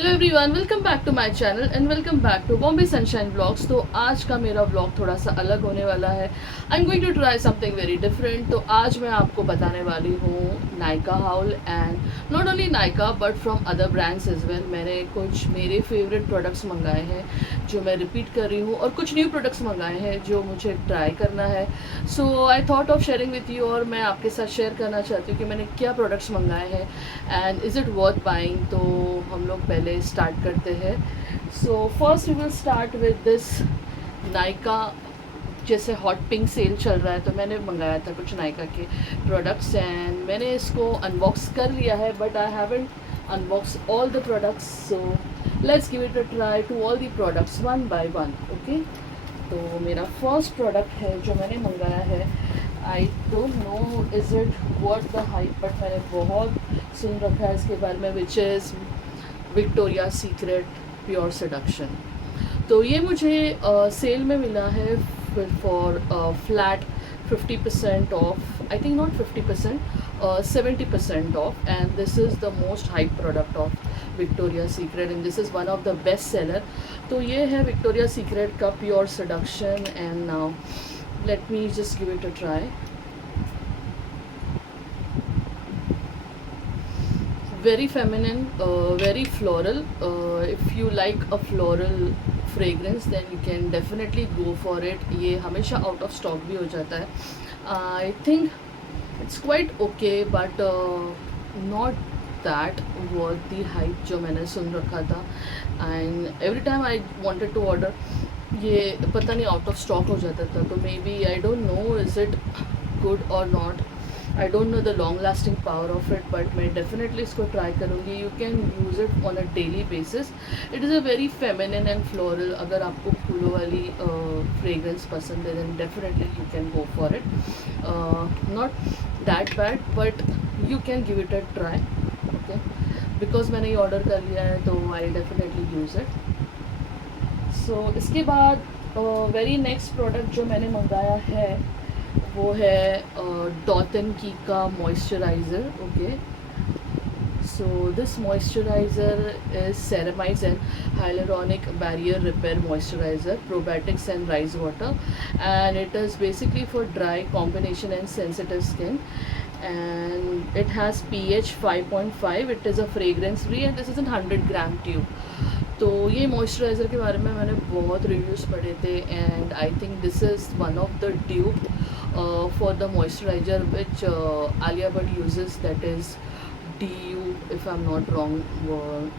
Hello everyone, welcome back to my channel and welcome back to Bombay sunshine blogs. तो आज का मेरा blog थोड़ा सा अलग होने वाला है। I am going to try something very different. तो आज मैं आपको बताने वाली हूँ Nykaa haul and not only Nykaa but from other brands as well. मैंने कुछ मेरे फेवरेट प्रोडक्ट्स मंगाए हैं जो मैं रिपीट कर रही हूँ और कुछ न्यू प्रोडक्ट्स मंगाए हैं जो मुझे ट्राई करना है। So I thought of sharing with you और मैं आपके साथ शेयर करना चाहती हूँ कि मैंने क्या प्रोडक्ट्स मंगाए हैं and is it worth buying. तो हम लोग पहले स्टार्ट करते हैं। So first we will start with this Nykaa. जैसे हॉट पिंक सेल चल रहा है तो मैंने मंगाया था कुछ नायका के प्रोडक्ट्स एंड मैंने इसको अनबॉक्स कर लिया है but I haven't unbox all the products. So let's give it a try to all the products one by one. Okay, तो मेरा फर्स्ट प्रोडक्ट है जो मैंने मंगाया है, I don't know is it worth the hype but मैंने बहुत सुन रखा है इसके बारे में, which is Victoria secret pure seduction. तो ये मुझे सेल में मिला है for flat 50% off, I think not 50%, 70% of and this is the most hype product of Victoria secret and this is one of the best seller. तो ये है Victoria secret का pure seduction and now let me just give it a try. Very feminine, very floral. If you like a floral fragrance then you can definitely go for it. ये हमेशा out of stock भी हो जाता है. I think it's quite okay but not that worth the hype जो मैंने सुन रखा था and every time I wanted to order ये पता नहीं out of stock हो जाता था। तो maybe I don't know is it good or not. I don't know the long lasting power of it but मैं डेफिनेटली इसको ट्राई करूँगी। You can use it on a daily basis. It is a very feminine and floral. अगर आपको फूलों वाली fragrance पसंद है then definitely you can go for it. Not that bad but you can give it a try. Okay, because मैंने ये order कर लिया है तो आई डेफिनेटली यूज़ इट। सो इसके बाद वेरी नेक्स्ट प्रोडक्ट जो मैंने मंगाया है वो है डॉट एंड की का moisturiser. Okay, so this moisturiser is ceramides and hyaluronic barrier repair moisturizer, probiotics and rice water, and it is basically for dry combination and sensitive skin and it has pH 5.5. it is a fragrance free and this is in 100-gram tube. तो ये moisturiser के बारे में मैंने बहुत reviews पढ़े थे and I think this is one of the tube for the moisturizer which Alia Bhatt uses, that is DU if I'm not wrong.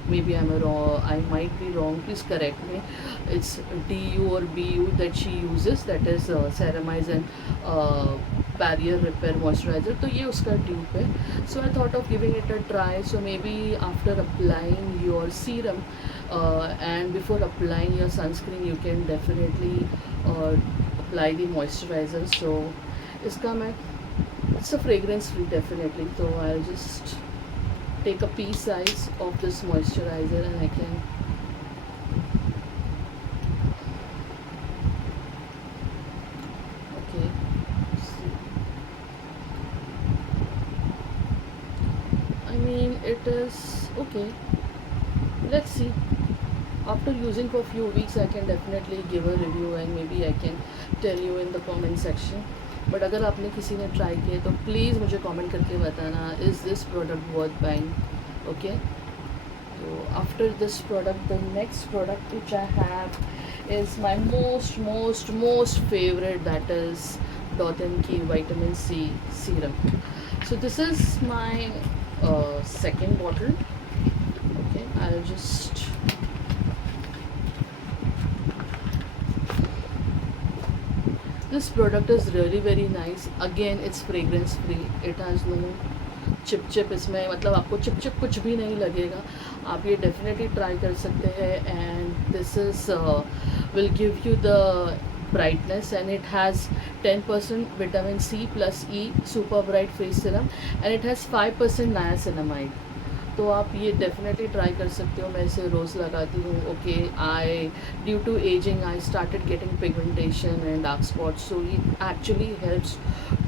Maybe I'm wrong, I might be wrong, please correct me. It's DU or BU that she uses, that is ceramides and barrier repair moisturizer. तो ये उसका tube है. So I thought of giving it a try. So maybe after applying your serum and before applying your sunscreen you can definitely apply the moisturizer. So इसका मैं it's a fragrance free definitely, so I'll just take a pea size of this moisturizer and I can okay see. I mean it is okay, let's see. After using for few weeks I can definitely give a review and maybe I can tell you in the comment section. But अगर आपने किसी ने try किया तो please मुझे comment करके बताना is this product worth buying. Okay, तो after this product the next product which I have is my most favourite, that is Dot and Key vitamin C serum. So this is my second bottle. Okay, I'll just this product is really very nice. Again it's fragrance free, it has no chip इसमें, मतलब आपको chip कुछ भी नहीं लगेगा. आप ये definitely try कर सकते हैं and this is will give you the brightness and it has 10% vitamin C plus E super bright face serum and it has 5% niacinamide. तो आप ये डेफिनेटली ट्राई कर सकते हो. मैं इसे रोज़ लगाती हूँ. Okay, I due to ageing I started getting pigmentation and dark spots, so it actually helps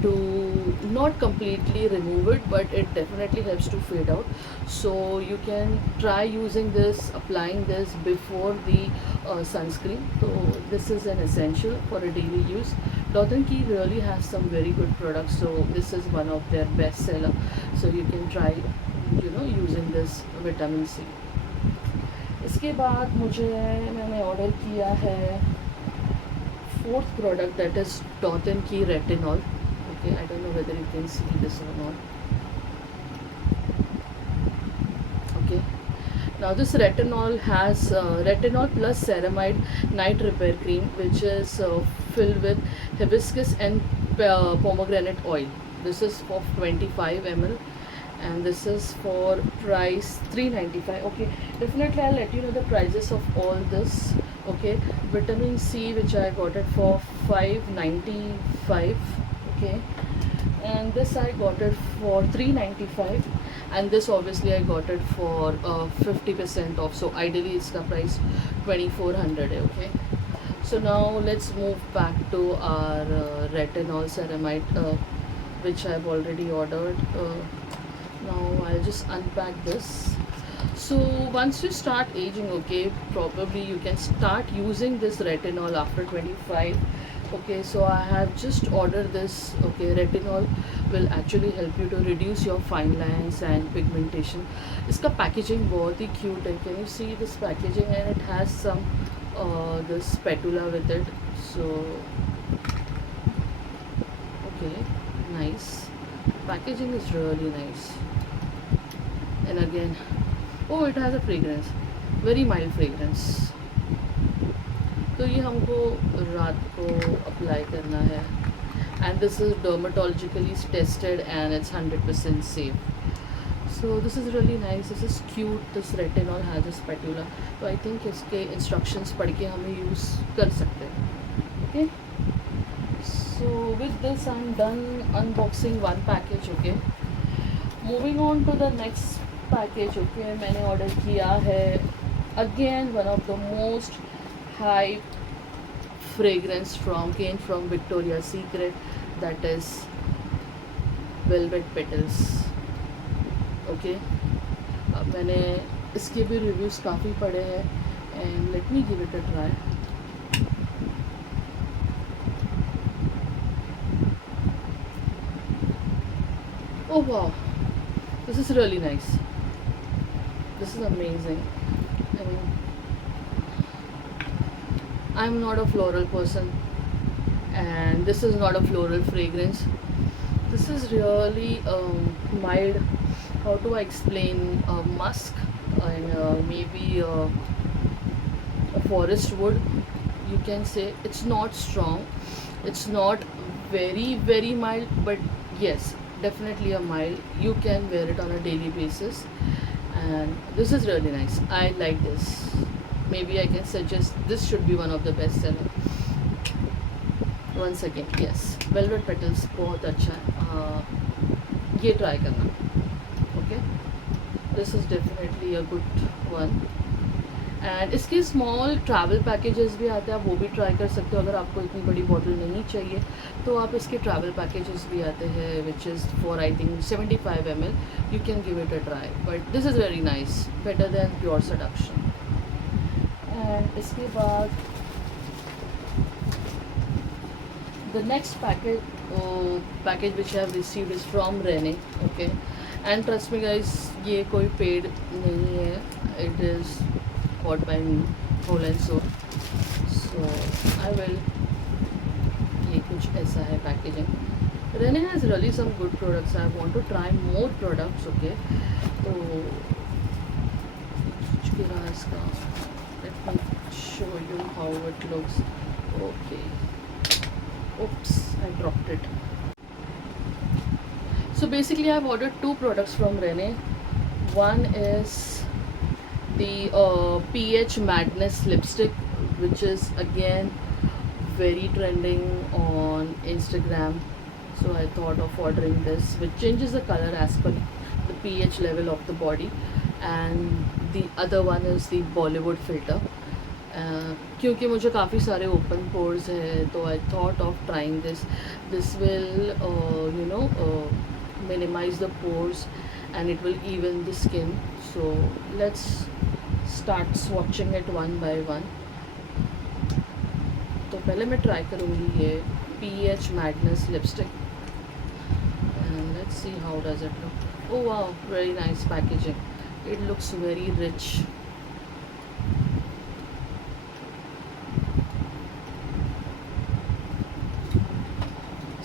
to not completely remove it, but it definitely helps to fade out. So you can try using this, applying this before the sunscreen. So this is an essential for a daily use. Dot & Key really has some very good products, so this is one of their best seller. So you can try, using this vitamin C. इसके बाद मैंने order किया है fourth product, that is Dot & Key retinol. Okay, I don't know whether you can see this or not. Okay, now this retinol has retinol plus ceramide night repair cream, which is filled with hibiscus and pomegranate oil. This is for 25 ml and this is for price 395. Okay, definitely I'll let you know the prices of all this. Okay, vitamin C, which I got it for 595. Okay, and this I got it for 395, and this obviously I got it for 50% off, so ideally its price 2400 hai. Okay, so now let's move back to our retinol ceramide, which I've already ordered. Now I'll just unpack this. So once you start aging, okay, probably you can start using this retinol after 25. Okay, so I have just ordered this. Okay, retinol will actually help you to reduce your fine lines and pigmentation. इसका packaging बहुत ही cute है. Can you see this packaging? And it has some this spatula with it. So okay, nice. Packaging is really nice. And again, oh, it has a fragrance, very mild fragrance. तो ये हमको रात को apply करना है. And this is dermatologically tested and it's 100% safe. So this is really nice. This is cute. This retinol has a spatula, तो I think इसके instructions पढ़ के हमें यूज़ कर सकते हैं. Okay, so with this I am done unboxing one package. Okay, moving on to the next package. Okay, मैंने order किया है again one of the most high fragrance came from Victoria's Secret, that is Velvet Petals. Okay, अब मैंने इसके भी reviews काफ़ी पढ़े हैं and let me give it a try. Oh wow, this is really nice. This is amazing. I mean, I'm not a floral person and this is not a floral fragrance. This is really mild. How do I explain? Musk and maybe a forest wood, you can say. It's not strong, it's not very mild, but yes, definitely a mild. You can wear it on a daily basis and this is really nice. I like this. Maybe I can suggest this should be one of the best seller. Once again, yes, Velvet Petals बहुत अच्छा है. ये try करना. Okay, this is definitely a good one. And इसके small travel packages भी आते हैं, आप वो भी ट्राई कर सकते हो. अगर आपको इतनी बड़ी बॉटल नहीं चाहिए तो आप इसके ट्रैवल पैकेजेस भी आते हैं, which is for I think 75 ml. You can give it a try, but this is very nice, better than pure seduction. And इसके बाद the next package which I have received is from Renee. Okay, and trust me guys, ये कोई paid नहीं है. It is bought by me whole and soul. So I will, ये कुछ ऐसा है packaging. Rene has really some good products. I want to try more products. Okay, तो इसका let me show you how it looks. Okay, oops, I dropped it. So basically I've ordered two products from Rene. One is the PH Madness lipstick, which is again very trending on Instagram. So I thought of ordering this, which changes the color as per the pH level of the body. And the other one is the Bollywood filter. क्योंकि मुझे काफ़ी सारे open pores है तो आई thought of trying this will you know minimize the pores and it will even the skin. So let's start swatching it one by one. तो पहले मैं try करूँगी ये PH Madness lipstick and let's see how does it look. Oh wow, very nice packaging. It looks very rich.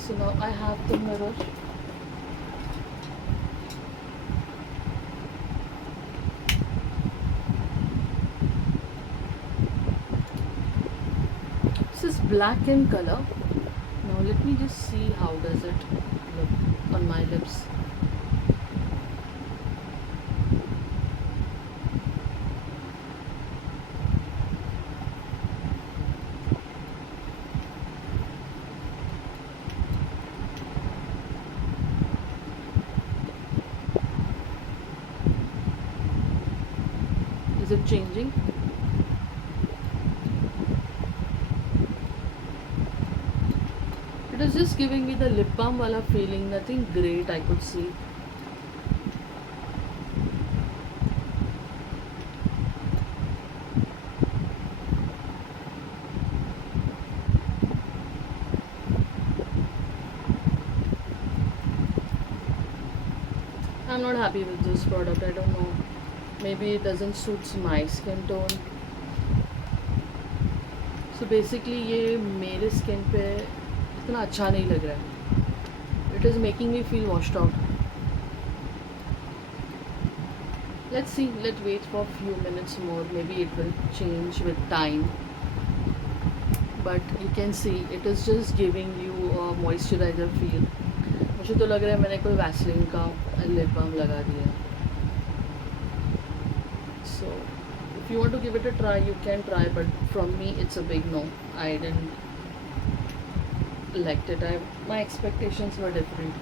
So now I have the mirror. This is black in color. Now let me just see how does it look on my lips. Is it changing? It is just giving me the lip balm wala feeling, nothing great I could see. I'm not happy with this product, I don't know. Maybe it doesn't suit my skin tone. So basically ये मेरे skin पे इतना अच्छा नहीं लग रहा है. It is making me feel washed out. Let's see, let's wait for a few minutes more. Maybe it will change with time. But you can see it is just giving you a moisturizer feel. मुझे तो लग रहा है मैंने कोई Vaseline का lip balm लगा दिया है. So if you want to give it a try, you can try, but from me it's a big no. I didn't liked it. My expectations were different.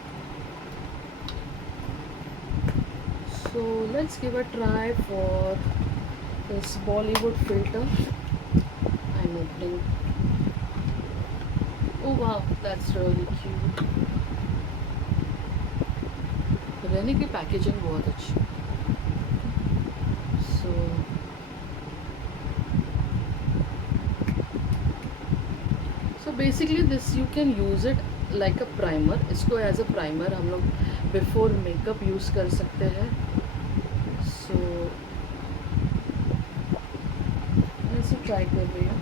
So let's give a try for this Bollywood filter. I'm opening. Oh wow, that's really cute. रहने की packaging बहुत अच्छी. So basically this you can use it like a primer. इसको as a primer हम लोग before makeup use कर सकते हैं. सो ऐसे ट्राई कर रही हूँ.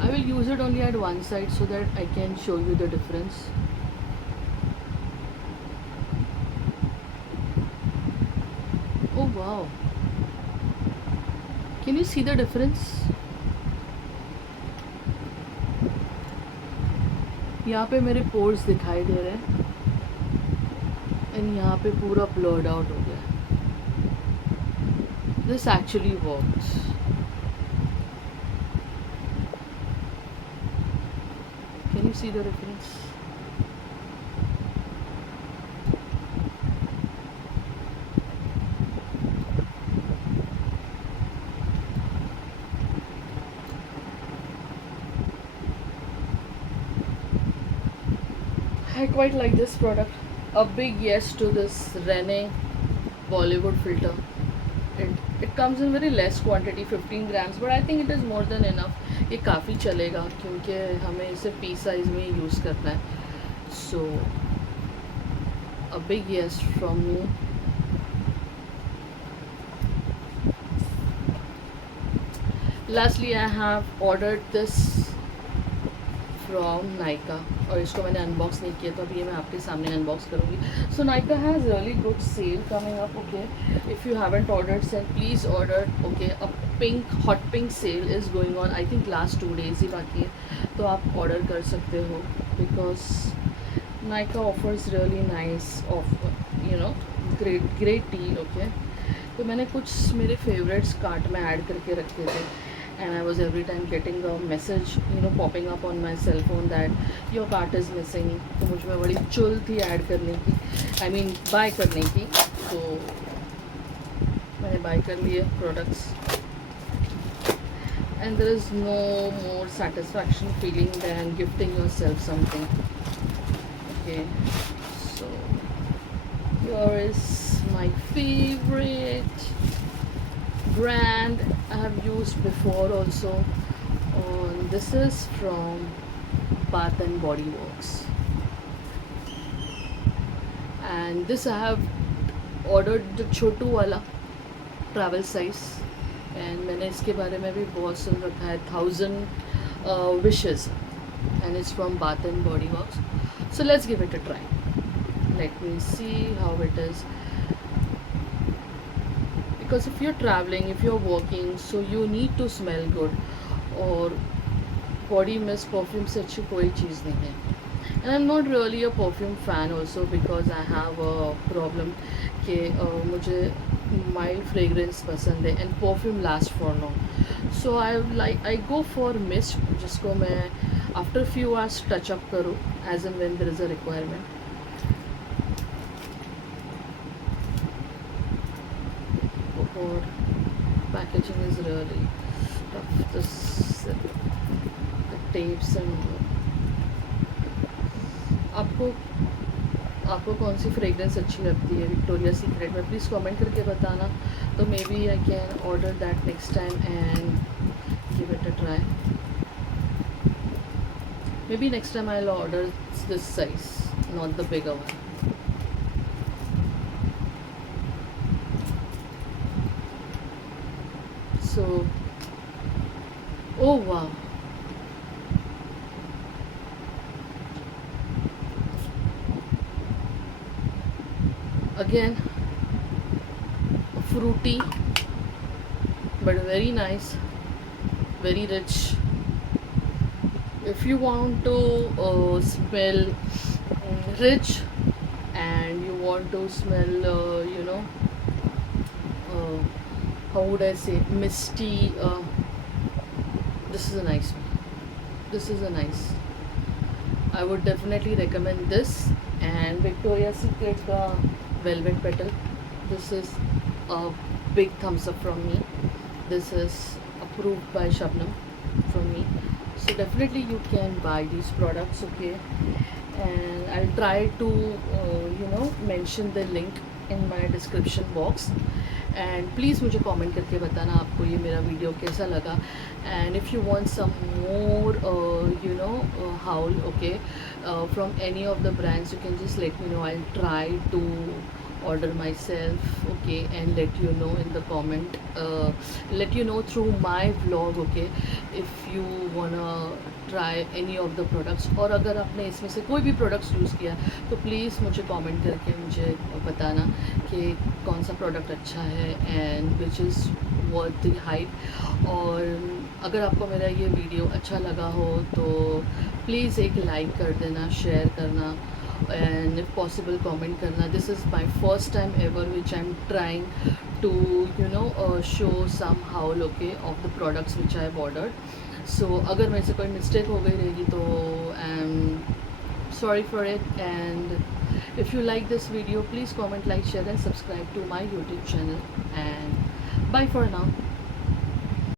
I will use it only at one side so that I can show you the difference. Oh wow. Can you see the difference? यहाँ पे मेरे पोर्स दिखाई दे रहे हैं एंड यहाँ पे पूरा ब्लर्ड आउट हो गया. This actually works. Can you see the difference? I quite like this product. A big yes to this Rene Bollywood filter. It comes in very less quantity, 15 grams, but I think it is more than enough. ये काफ़ी चलेगा क्योंकि हमें इसे P size में use करना है. So a big yes from me. Lastly, I have ordered this from Nykaa और इसको मैंने अनबॉक्स नहीं किया तो अभी ये मैं आपके सामने अनबॉक्स करूँगी. So Nykaa has really good sale coming up. Okay, if you haven't ordered sale please order. Okay, a pink hot pink sale is going on. I think last 2 days ही बाकी है तो आप ऑर्डर कर सकते हो because Nykaa offers really nice offer, you know, great deal. Okay, तो मैंने कुछ मेरे फेवरेट्स कार्ट में ऐड करके रखे थे and I was every time getting a message, popping up on my cell phone that your cart is missing. तो मुझ में बड़ी चुल थी ऐड करने की, I mean बाय करने की. तो मैंने बाय कर लिए products, and there is no more satisfaction feeling than gifting yourself something. Okay, so here is my favorite brand I have used before also. This is from Bath and Body Works, and this I have ordered the छोटू वाला travel size, and मैंने इसके बारे में भी बहुत सुन रखा है, 1000 wishes, and it's from Bath and Body Works. So let's give it a try. Let me see how it is. Because if you're traveling, if you're working, so you need to smell good. और body mist perfume से अच्छी कोई चीज़ नहीं है. And I am not really a perfume fan also, because I have a problem कि मुझे mild fragrance पसंद है and perfume last for long. So I go for mist, जिसको मैं after few hours touch up करूँ as and when there is a requirement. और packaging is really tough. The tapes and आपको कौन सी fragrance अच्छी लगती है विक्टोरिया सीक्रेट में, प्लीज़ कमेंट करके बताना. तो maybe I can order that next time and give it a try. Maybe next time I will order this size, not the bigger one. So, oh wow, again fruity but very nice, very rich. If you want to smell rich and you want to smell how would I say, misty, this is a nice one. This is a nice, I would definitely recommend this. And Victoria's Secret ka Velvet Petal, this is a big thumbs up from me. This is approved by Shabnam from me, so definitely you can buy these products. Okay, and I'll try to mention the link in my description box. And please मुझे comment करके बताना आपको ये मेरा video कैसा लगा. And if you want some more haul okay from any of the brands, you can just let me know. I try to order myself, okay, and let you know in the comment, let you know through my vlog, okay, if you wanna try any of the products. और अगर आपने इसमें से कोई भी products use किया तो please मुझे कमेंट करके मुझे बताना कि कौन सा प्रोडक्ट अच्छा है and which is worth the hype. और अगर आपको मेरा ये वीडियो अच्छा लगा हो तो प्लीज़ एक लाइक कर देना, शेयर करना, and if possible comment karna. This is my first time ever which I'm trying to show some haul, okay, of the products which I have ordered. So अगर मेरे से कोई mistake हो गई रहेगी तो I'm sorry for it. And if you like this video, please comment, like, share and subscribe to my YouTube channel. And bye for now.